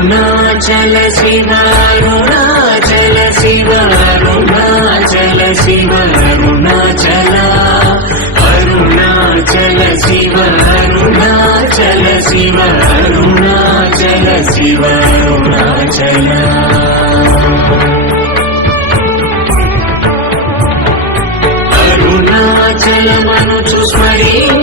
Arunachal Shiva Arunachal Shiva Arunachal Shiva Arunachal Arunachal Shiva Arunachal Shiva Arunachal Shiva Arunachal అరుణాచలమనుచు స్మరించు